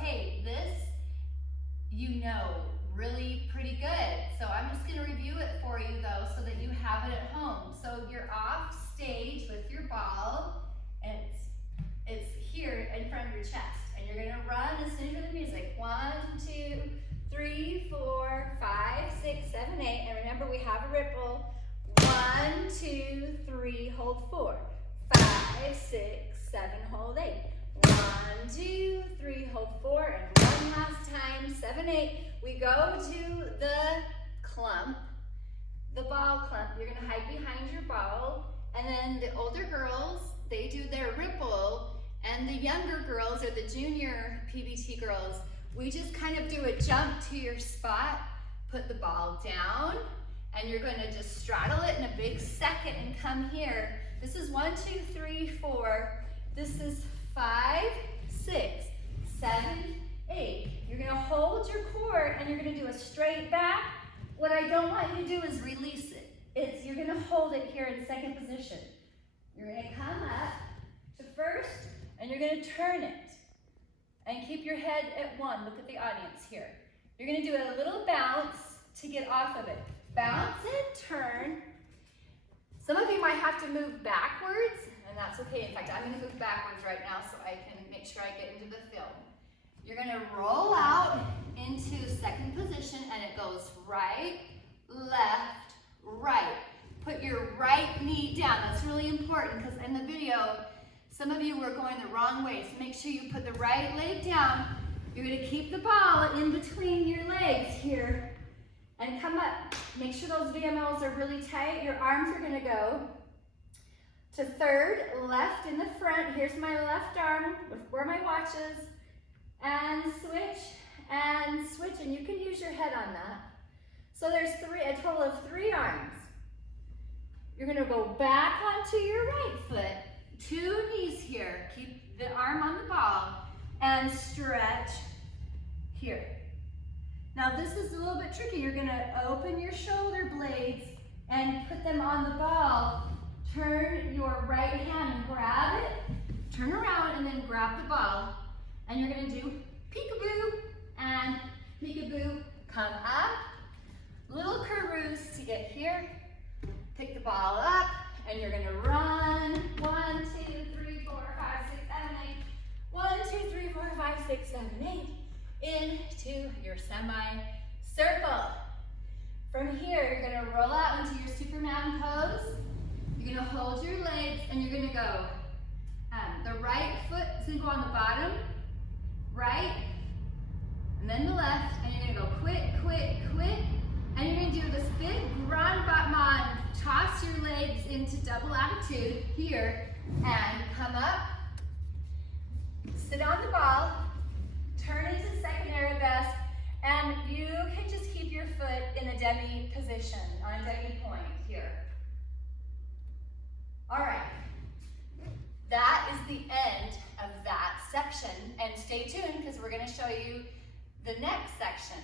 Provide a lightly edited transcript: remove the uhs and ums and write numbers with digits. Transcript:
hey, this you know really pretty good. So I'm just gonna review it for you though so that you have it at home. So you're off stage with your ball and it's here in front of your chest and you're gonna run as soon as you hear the music. 1, 2, 3, 4, 5, 6, 7, 8. And remember we have a ripple. 1, 2, 3, hold 4. 5, 6, 7, hold 8. 1, 2, 3, hold 4, and one last time, 7, 8. We go to the clump, the ball clump. You're gonna hide behind your ball, and then the older girls, they do their ripple, and the younger girls, or the junior PBT girls, we just kind of do a jump to your spot, put the ball down, and you're gonna just straddle it in a big second and come here. This is 1, 2, 3, 4. This is 5, 6, 7, 8. You're gonna hold your core and you're gonna do a straight back. What I don't want you to do is release it. You're gonna hold it here in second position. You're gonna come up to first and you're gonna turn it. And keep your head at 1. Look at the audience here. You're gonna do a little bounce to get off of it. Bounce and turn. Some of you might have to move backwards, and that's okay. In fact, I'm gonna move backwards right now so I can make sure I get into the film. You're gonna roll out into second position, and it goes right, left, right. Put your right knee down. That's really important because in the video, some of you were going the wrong way. So make sure you put the right leg down. You're gonna keep the ball in between your legs here. And come up. Make sure those VMOs are really tight. Your arms are gonna go to third, left in the front. Here's my left arm with where my watch is. And switch, and you can use your head on that. So there's a total of 3 arms. You're gonna go back onto your right foot, 2 knees here. Keep the arm on the ball and stretch here. Now this is a little bit tricky. You're gonna open your shoulder blades and put them on the ball. Turn your right hand and grab it, turn around and then grab the ball. And you're gonna do peekaboo and peekaboo. Come up, little carouse to get here. Pick the ball up and you're gonna run. 1, 2, 3, 4, 5, 6, 7, 8. 1, 2, 3, 4, 5, 6, 7, 8. Into your semi-circle. From here, you're gonna roll out into your Superman pose. You're gonna hold your legs and you're gonna go, the right foot is gonna go on the bottom, right, and then the left, and you're gonna go quick, quick, quick, and you're gonna do this big grand battement. Toss your legs into double attitude here, and come up, sit on the ball, turn into second arabesque, and you can just keep your foot in a demi position, on a demi point here. All right, that is the end of that section, and stay tuned because we're going to show you the next section.